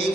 1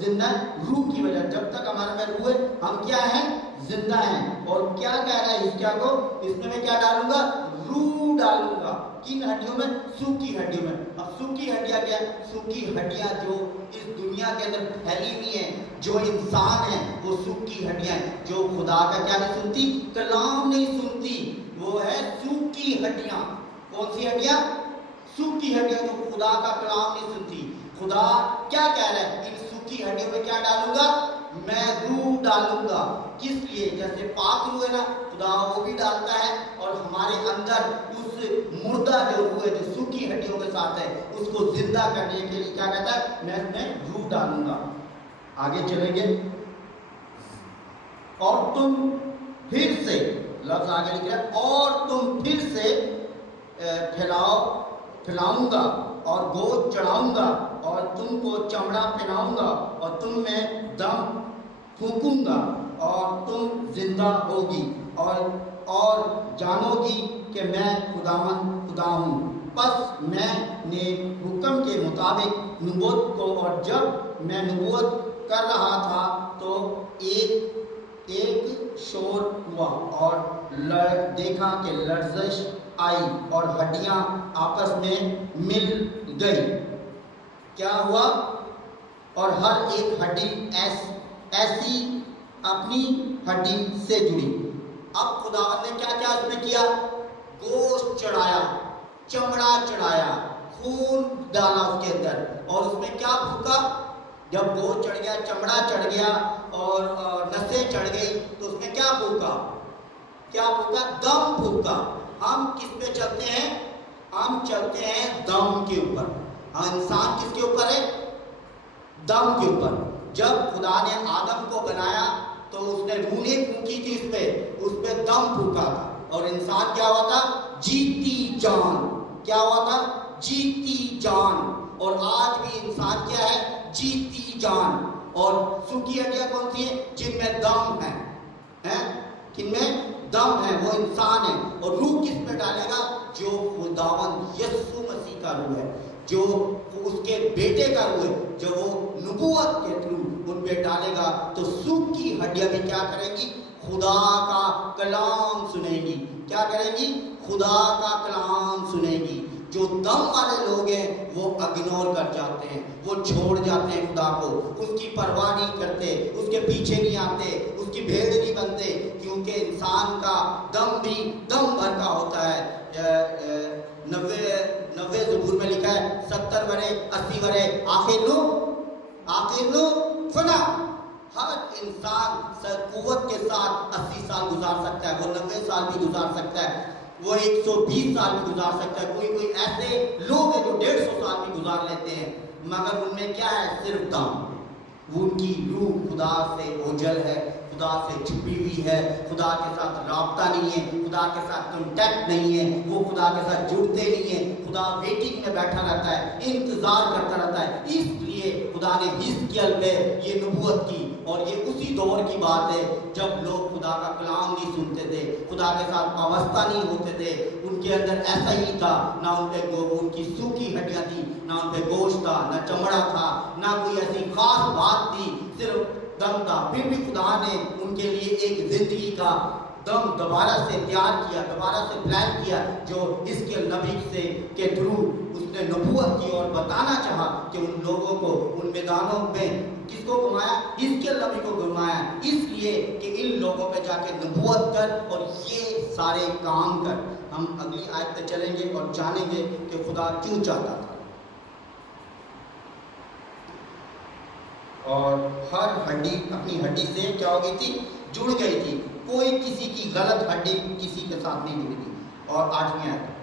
زندہ ہے؟ روح کی وجہ، جب تک ہمارے میں روح ہے ہم کیا ہیں؟ زندہ ہیں۔ اور کیا کہہ رہا ہے اس کیا کو؟ اس میں کیا ڈالوں گا؟ روح ڈالوں گا۔ کن ہڈیوں میں؟ سوکھی ہڈیوں میں۔ اب سوکھی ہڈیاں کیا ہے؟ سوکھی ہڈیاں جو اس دنیا کے اندر پھیلی ہوئی ہیں، جو انسان ہیں وہ سوکھی ہڈیاں ہیں، جو خدا کا کیا نہیں سنتی؟ کلام نہیں سنتی، وہ ہے سوکھی ہڈیاں۔ کون سی ہڈیاں؟ سوکھی ہڈیاں جو خدا کا کلام نہیں سنتی۔ خدا کیا کہہ رہا ہے؟ ان سوکھی ہڈیوں میں کیا ڈالوں گا؟ میں روح ڈالوں گا۔ کس لیے؟ جیسے پاک روح ہے نا، خدا وہ بھی ڈالتا ہے، اور ہمارے اندر اس مردہ جو روح ہے جو سوکھی ہڈیوں کے ساتھ ہے اس کو زندہ کرنے کے لیے کیا کہتا ہے؟ میں اس میں روح ڈالوں گا۔ آگے چلیں گے، اور تم پھر سے، لفظ آگے لکھ رہا ہے، اور تم پھر سے پھیلاؤں گا اور گوشت چڑھاؤں گا اور تم کو چمڑا پہناؤں گا اور تم میں دم پھونکوں گا اور تم زندہ ہوگی اور جانو گی کہ میں خدا ہوں۔ پس میں نے حکم کے مطابق نبوت کو، اور جب میں نبوت کر رہا تھا تو ایک شور ہوا اور دیکھا کہ لرزش آئی اور ہڈیاں آپس میں مل گئی۔ کیا ہوا؟ اور ہر ایک ہڈی ایسی اپنی ہڈی سے جڑی۔ اب خدا نے کیا کیا اس میں کیا؟ گوشت چڑھایا، چمڑا چڑھایا، خون ڈالا اس کے اندر، اور اس میں کیا پھونکا؟ جب گوشت چڑھ گیا، چمڑا چڑھ گیا اور نسیں چڑھ گئی تو اس میں کیا پھونکا؟ کیا پھونکا؟ دم پھونکا۔ ہم کس پہ چلتے ہیں؟ ہم چلتے ہیں دم کے اوپر۔ انسان کس کے اوپر ہے؟ دم کے اوپر۔ جب خدا نے آدم کو بنایا تو اس نے روحیں پھونکی تھی اس پہ دم پھونکا تھا، اور انسان کیا ہوا تھا؟ جیتی جان۔ کیا ہوا تھا؟ جیتی جان۔ اور آج بھی انسان کیا ہے؟ جیتی جان۔ اور سوکھی ہڈیاں کون سی ہیں؟ جن میں دم ہے، کن میں دم ہے، وہ انسان ہے۔ اور روح کس میں ڈالے گا؟ جو خداوند یسوع مسیح کا روح ہے، جو اس کے بیٹے کا روح ہے، جو وہ نبوت کے تھرو ان پہ ڈالے گا، تو سوکھی ہڈیاں بھی کیا کریں گی؟ خدا کا کلام سنیں گی۔ کیا کریں گی؟ خدا کا کلام سنیں گی۔ جو دم والے لوگ ہیں وہ اگنور کر جاتے ہیں، وہ چھوڑ جاتے ہیں خدا کو، اس کی پرواہ نہیں کرتے، اس کے پیچھے نہیں آتے، اس کی بھیڑ نہیں بنتے، کیونکہ انسان کا دم بھی دم بھر کا ہوتا ہے۔ 90 زبور میں لکھا ہے 70 برے 80 برے آخر نو فنا۔ ہر انسان قوت کے ساتھ 80 سال گزار سکتا ہے، وہ 90 سال بھی گزار سکتا ہے، وہ 120 سال بھی گزار سکتا ہے۔ کوئی ایسے لوگ ہیں جو 150 سال بھی گزار لیتے ہیں، مگر ان میں کیا ہے؟ صرف دم۔ وہ ان کی روح خدا سے اوجھل ہے، خدا سے چھپی ہوئی ہے، خدا کے ساتھ رابطہ نہیں ہے، خدا کے ساتھ کنٹیکٹ نہیں ہے، وہ خدا کے ساتھ جڑتے نہیں ہیں۔ خدا ویٹنگ میں بیٹھا رہتا ہے، انتظار کرتا رہتا ہے۔ اس لیے خدا نے حزقیل پہ یہ نبوت کی، اور یہ اسی دور کی بات ہے جب لوگ خدا کا کلام نہیں سنتے تھے، خدا کے ساتھ وابستہ نہیں ہوتے تھے۔ ان کے اندر ایسا ہی تھا، نہ ان پہ ان کی سوکھی ہڈیاں تھی، نہ ان پہ گوشت تھا، نہ چمڑا تھا، نہ کوئی ایسی خاص بات تھی، صرف دم تھا۔ پھر بھی خدا نے ان کے لیے ایک زندگی کا دم دوبارہ سے تیار کیا، دوبارہ سے پلان کیا، جو اس کے نبی سے کے تھرو اس نے نبوت کی اور بتانا چاہا کہ ان لوگوں کو ان میدانوں میں کس کو گھمایا؟ اس کے نبی کو گھمایا، اس لیے کہ ان لوگوں پہ جا کے نبوت کر اور یہ سارے کام کر۔ ہم اگلی آیت پہ چلیں گے اور جانیں گے کہ خدا کیوں چاہتا تھا۔ اور ہر ہڈی اپنی ہڈی سے کیا ہو گئی تھی؟ جڑ گئی تھی۔ کوئی کسی کی غلط ہڈی کسی کے ساتھ نہیں جڑی تھی۔ اور آج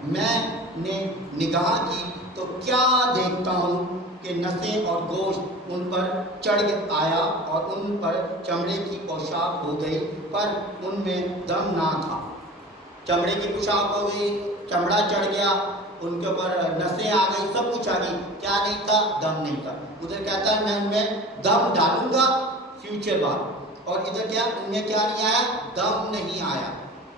میں نے نگاہ کی تو کیا دیکھتا ہوں کہ نسیں اور گوشت ان پر چڑھ آیا اور ان پر چمڑے کی پوشاک ہو گئی، پر ان میں دم نہ تھا۔ چمڑے کی پوشاک ہو گئی، چمڑا چڑھ گیا، ان کے اوپر نسیں آ گئی، سب کچھ آ گئی، کیا نہیں تھا؟ دم نہیں تھا۔ ادھر کہتا ہے میں ان میں دم ڈالوں گا، فیوچر بات، اور ادھر کیا؟ ان میں کیا نہیں آیا؟ دم نہیں آیا۔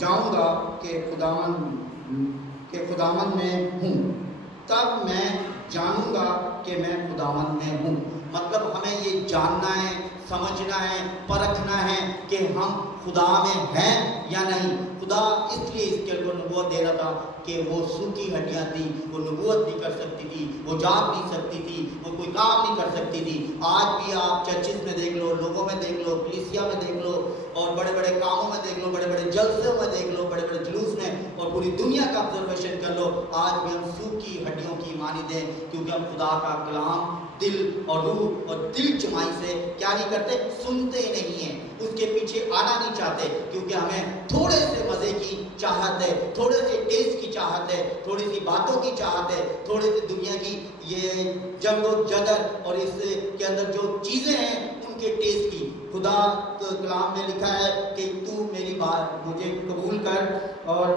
جاؤں گا کہ خداوند میں ہوں، تب میں جانوں گا کہ میں خداوند میں ہوں۔ مطلب ہمیں یہ جاننا ہے، سمجھنا ہے، پرکھنا ہے کہ ہم خدا میں ہیں یا نہیں۔ خدا اس لیے اس کے کو نبوت دے رہا تھا کہ وہ سوکھی ہڈیاں تھی، وہ نبوت نہیں کر سکتی تھی، وہ جاگ نہیں سکتی تھی، وہ کوئی کام نہیں کر سکتی تھی۔ آج بھی آپ چرچز میں دیکھ لو، لوگوں میں دیکھ لو، کلیسیا میں دیکھ لو، اور بڑے بڑے کاموں میں دیکھ لو، بڑے بڑے جلسوں میں دیکھ لو، بڑے بڑے جلوس میں، اور پوری دنیا کا آبزرویشن کر لو، آج بھی ہم سوکھی ہڈیوں کی مانند ہیں، کیونکہ ہم خدا کا کلام دل اور روح اور دل جمائی سے کیا نہیں کرتے، سنتے نہیں ہیں، اس کے پیچھے آنا نہیں چاہتے، کیونکہ ہمیں تھوڑے سے مزے کی چاہت ہے، تھوڑے سے ٹیسٹ کی چاہت ہے، تھوڑی سی باتوں کی چاہت ہے، تھوڑے سے دنیا کی یہ جنگ و جدل اور اس کے اندر جو چیزیں ہیں ان کے ٹیسٹ کی۔ خدا کلام میں لکھا ہے کہ تو میری بات مجھے قبول کر اور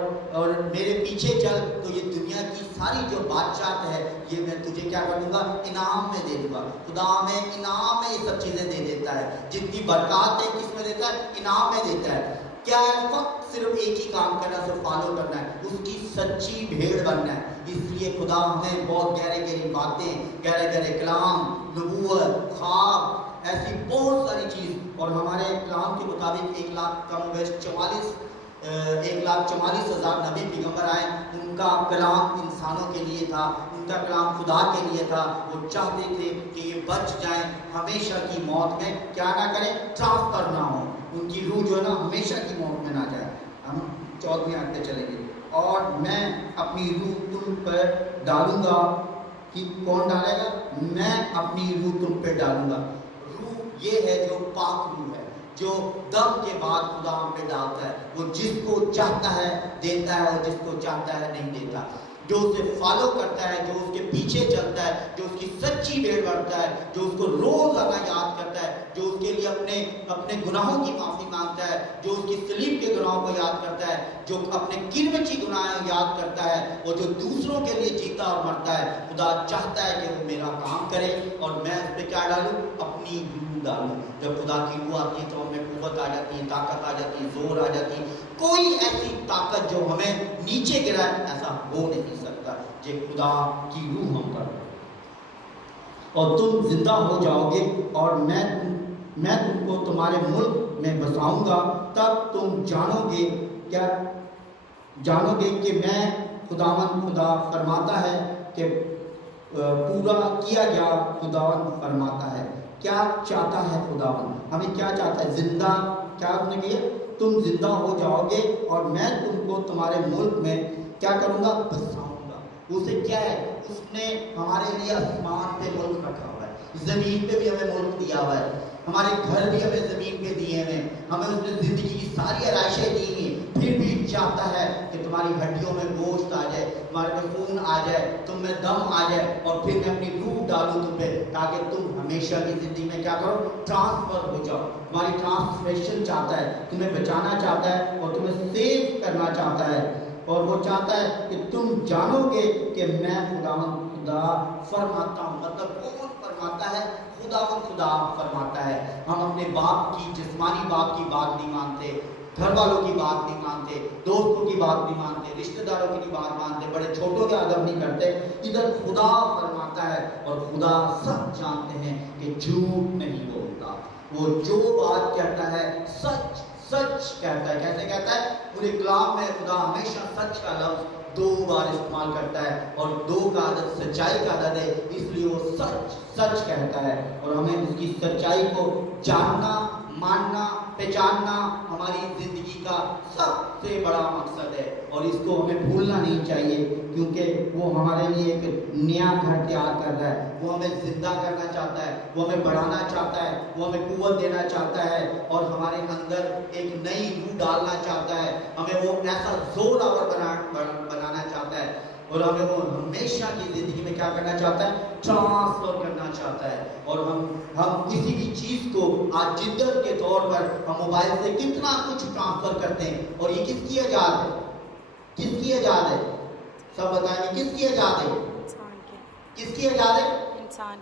میرے پیچھے چل، تو یہ دنیا کی ساری جو بادشاہت ہے یہ میں تجھے کیا کر دوں گا، انعام میں دے دوں گا۔ خدا ہمیں انعام میں یہ سب چیزیں دے دیتا ہے، جتنی برکات ہے کس میں دیتا ہے، انعام میں دیتا ہے۔ کیا ہے، فقط صرف ایک ہی کام کرنا، صرف فالو کرنا ہے، اس کی سچی بھیڑ بننا ہے۔ اس لیے خدا ہمیں بہت گہری باتیں، گہرے کلام، نبوت، خواب، ایسی بہت ساری چیز، اور ہمارے کلام کے مطابق 1,44,000 نبی پیغمبر آئے، ان کا کلام انسانوں کے لیے تھا، ان کا کلام خدا کے لیے تھا۔ وہ چاہتے تھے کہ یہ بچ جائیں، ہمیشہ کی موت میں کیا نہ کریں، ٹرانسفر نہ ہو، ان کی روح جو ہے نا ہمیشہ کی موت میں نہ جائے۔ ہم 14ویں آیت پہ چلیں گے۔ اور میں اپنی روح تم پر ڈالوں گا، کہ کون ڈالے گا، میں اپنی روح تم پہ ڈالوں گا۔ روح یہ ہے جو پاک روح ہے، جو دم کے بعد خدا ہم پہ ڈالتا ہے، وہ جس کو چاہتا ہے دیتا ہے اور جس کو چاہتا ہے نہیں دیتا، جو اسے فالو کرتا ہے، جو اس کے پیچھے چلتا ہے، جو اس کی سچی بھیڑ بڑھتا ہے، جو اس کو روزانہ یاد کرتا ہے، جو اس کے لیے اپنے گناہوں کی معافی مانگتا ہے، جو اس کی صلیب کے گناہوں کو یاد کرتا ہے، جو اپنے کرمچی گناہ یاد کرتا ہے، اور جو دوسروں کے لیے جیتا اور مرتا ہے۔ خدا چاہتا ہے کہ وہ میرا کام کرے اور میں اس پہ کیا ڈالوں، اپنی روح ڈالوں۔ جب خدا کی روح آتی ہے تو ہمیں قوت آ جاتی ہے، طاقت آ جاتی ہے، زور آ جاتی ہے۔ کوئی ایسی طاقت جو ہمیں نیچے گرائے ایسا ہو نہیں سکتا، یہ خدا کی روح ہم پر۔ اور تم زندہ ہو جاؤ گے، اور میں تم کو تمہارے ملک میں بساؤں گا، تب تم جانو گے کہ میں خداوند خدا فرماتا ہے، کہ پورا کیا گیا خداوند فرماتا ہے۔ کیا چاہتا ہے خداوند، ہمیں کیا چاہتا ہے، زندہ، کیا اس نے کہا، تم زندہ ہو جاؤ گے اور میں تم کو تمہارے ملک میں کیا کروں گا، بساؤں گا۔ اسے کیا ہے، اس نے ہمارے لیے آسمان پہ ملک رکھا ہوا ہے، زمین پہ بھی ہمیں ملک دیا ہوا ہے، ہمارے گھر بھی ہمیں زمین پہ دیے ہیں، ہمیں اس نے زندگی کی ساری آرائشیں دی ہیں، پھر بھی چاہتا ہے کہ تمہاری ہڈیوں میں گوشت آ جائے، تمہارے میں خون آ جائے، تم میں دم آ جائے، اور پھر میں اپنی روح ڈالوں تم پہ، تاکہ تم ہمیشہ کی زندگی میں کیا کرو، ٹرانسفر ہو جاؤ۔ تمہاری ٹرانسفریشن چاہتا ہے، تمہیں بچانا چاہتا ہے اور تمہیں سیو کرنا چاہتا ہے، اور وہ چاہتا ہے کہ تم جانو گے کہ میں خدا فرماتا ہوں۔ مطلب کون فرماتا ہے، خدا فرماتا ہے۔ ہم اپنے باپ کی، جسمانی باپ کی بات نہیں مانتے، گھر والوں کی بات نہیں مانتے، دوستوں کی بات نہیں مانتے، رشتہ داروں کی بات مانتے، بڑے چھوٹوں کے ادب نہیں کرتے۔ ادھر خدا فرماتا ہے، اور خدا سب جانتے ہیں کہ جھوٹ نہیں بولتا، وہ جو بات کہتا ہے سچ کہتا ہے۔ کیسے کہتا ہے، پورے کلام میں خدا ہمیشہ سچ کا لفظ 2 بار استعمال کرتا ہے، اور 2 کا عدد سچائی کا عدد ہے، اس لیے وہ سچ کہتا ہے، اور ہمیں اس کی سچائی کو جاننا، ماننا، پہچاننا ہماری زندگی کا سب سے بڑا مقصد ہے، اور اس کو ہمیں بھولنا نہیں چاہیے، کیونکہ وہ ہمارے لیے ایک نیا گھر تیار کر رہا ہے، وہ ہمیں زندہ کرنا چاہتا ہے، وہ ہمیں بڑھانا چاہتا ہے، وہ ہمیں قوت دینا چاہتا ہے، اور ہمارے اندر ایک نئی روح ڈالنا چاہتا ہے، ہمیں وہ ایسا زور آور بنانا چاہتا ہے، اور ہمیں وہ ہمیشہ کی زندگی میں کیا کرنا چاہتا ہے، ٹرانسفر کرنا چاہتا ہے۔ اور ہم کسی بھی چیز کو آج جدت کے طور پر ہم موبائل سے کتنا کچھ ٹرانسفر کرتے ہیں، اور یہ کس کی ایجاد ہے، کس کی ایجاد ہے، سب بتائیں گے کس کی ایجاد ہے، کس کی ایجاد ہے، انسان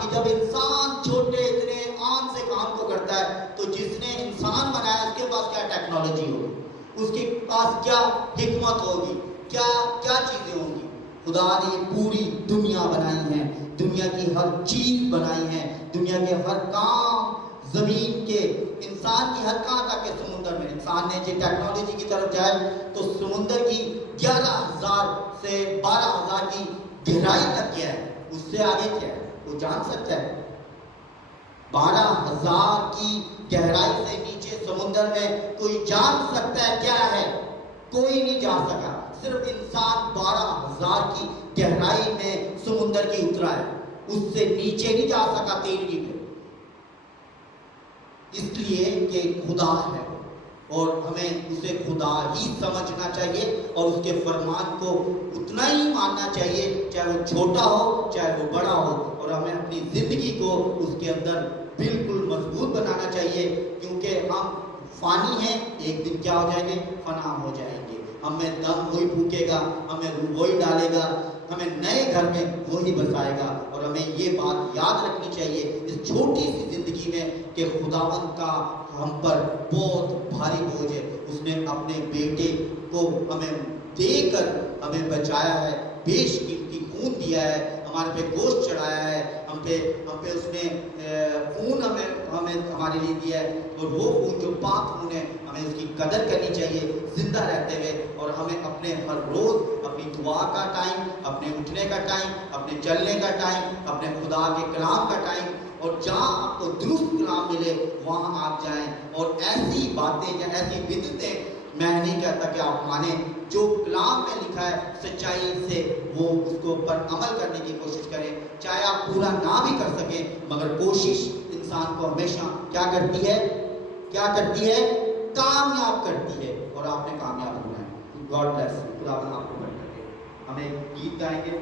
کی۔ جب انسان چھوٹے اتنے عام سے کام کو کرتا ہے، تو جس نے انسان بنایا اس کے پاس کیا ٹیکنالوجی ہوگی، اس کے پاس کیا حکمت ہوگی، کیا کیا چیزیں ہوں گی۔ خدا نے پوری دنیا بنائی ہے، دنیا کی ہر چیز بنائی ہے، دنیا کے ہر کام، زمین کے، انسان کی ہر کہاں تک کہ سمندر میں انسان نے جو ٹیکنالوجی کی طرف جائے تو سمندر کی 11,000 سے 12,000 کی گہرائی تک کیا ہے، اس سے آگے کیا ہے وہ جان سکتا ہے؟ 12,000 کی گہرائی سے نیچے سمندر میں کوئی جان سکتا ہے کیا ہے؟ کوئی نہیں جا سکا، صرف انسان 12,000 کی گہرائی میں سمندر کی اترا ہے، اس سے نیچے نہیں جا سکا 13ویں پہ، اس لیے کہ خدا ہے اور ہمیں اسے خدا ہی سمجھنا چاہیے اور اس کے فرمان کو اتنا ہی ماننا چاہیے، چاہے وہ چھوٹا ہو چاہے وہ بڑا ہو، اور ہمیں اپنی زندگی کو اس کے اندر بالکل مضبوط بنانا چاہیے، کیونکہ ہم فانی ہیں، ایک دن کیا ہو جائیں گے؟ فنا ہو جائیں گے۔ ہمیں دم وہی پھونکے گا، ہمیں روح وہی ڈالے گا، ہمیں نئے گھر میں وہی بسائے گا، اور ہمیں یہ بات یاد رکھنی چاہیے اس چھوٹی سی زندگی میں کہ خداوند کا ہم پر بہت بھاری بوجھ ہے، اس نے اپنے بیٹے کو ہمیں دے کر ہمیں بچایا ہے، بیش قیمتی خون دیا ہے، ہمارے پہ گوشت چڑھایا ہے، ہم پہ اس نے خون ہمیں ہمارے لیے دیا ہے، اور وہ خون جو پاک خون ہے ہمیں اس کی قدر کرنی چاہیے زندہ رہتے ہوئے، اور ہمیں اپنے ہر روز اپنی دعا کا ٹائم، اپنے اٹھنے کا ٹائم، اپنے چلنے کا ٹائم، اپنے خدا کے کلام کا ٹائم، اور جہاں آپ کو درست کلام ملے وہاں آپ جائیں، اور ایسی باتیں یا ایسی بدعتیں میں نہیں کہتا کہ آپ مانیں، جو کلام میں لکھا ہے سچائی سے وہ اس کو پر عمل کرنے کی کوشش کریں، چاہے آپ پورا نہ بھی کر سکیں، مگر کوشش انسان کو ہمیشہ کیا کرتی ہے؟ کیا کرتی ہے؟ کامیاب کرتی ہے، اور آپ نے کامیاب ہونا ہے۔ گاڈ بلیس، خدا آپ کو برکت دے۔ ہمیں گیت گائیں گے۔